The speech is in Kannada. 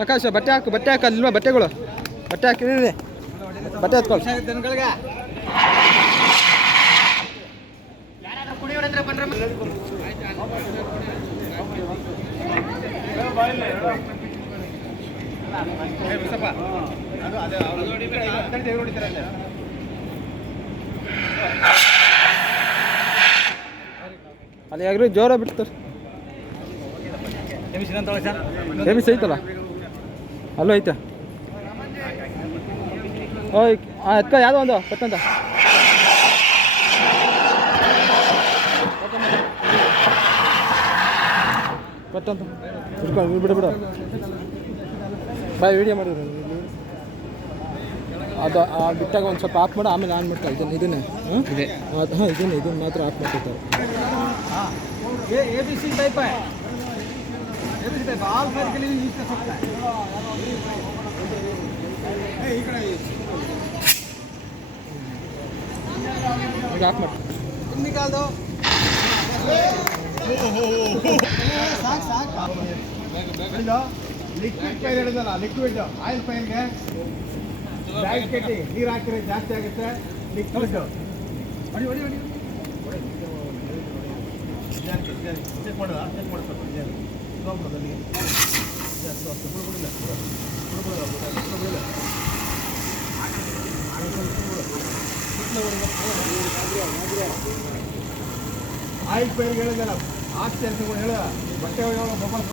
ಆಕಾಶ ಬಟ್ಟೆ ಹಾಕು ಅಲ್ಲಿಲ್ವಾ ಬಟ್ಟೆಗಳು ಬಟ್ಟೆ ಹಾಕಿದ್ದೀನಿ ಬಟ್ಟೆ ಹತ್ಕೊಳ್ಳಿ ಅಲ್ಲಿ ಯಾರು ಜೋರ ಬಿಡ್ತಾರೆ ಎಮಿಸ್ ಐತಲ್ಲ ಅಲ್ಲೂ ಐತೆ ಓಯ್ ಎತ್ಕ ಯಾವುದೋ ಒಂದು ಪತ್ತಂತ ಪತ್ತಂತ ಬಿಡ್ಕೊಂಡು ಬಿಡು ಬಾಯ್ ವಿಡಿಯೋ ಮಾಡಿದ್ರು ಅದು ಬಿಟ್ಟಾಗ ಒಂದು ಸ್ವಲ್ಪ ಆಫ್ ಮಾಡಿ ಆಮೇಲೆ ಆನ್ ಮಾಡ್ತಾರೆ ಇದನ್ನೇ ಇದನ್ನು ಮಾತ್ರ ಆಫ್ ಮಾಡ್ತಿರ್ತಾರೆ ABC टाइप है ABC टाइप ऑल फायर के लिए यूज कर सकता है ऑफ मत तुम निकाल दो साख लो लिक्विड फायर ಇಡೋದಲ್ಲ ಲಿಕ್ವಿಡ್ ಆಯಿಲ್ ಫೈರ್ಗೆ ಬ್ಯಾಗ್ ಕಟ್ಟಿ ನೀರು ಹಾಕಿದ್ರೆ ಜಾಸ್ತಿ ಆಗುತ್ತೆ ಲಿಕ್ವಿಡ್ ಹೊಡಿ ಚೆಕ್ ಮಾಡೋದಾ ಚೆಕ್ ಮಾಡ್ತಾರೆ ಸೋಂಪದಲ್ಲಿ ಆಯಿಲ್ ಪೈರ್ಗೆ ಹೇಳಿದಲ್ಲ ಆಸ್ತಿ ಅಂತ ಹೇಳ ಬಟ್ಟೆ ಮೊಬೈಲ್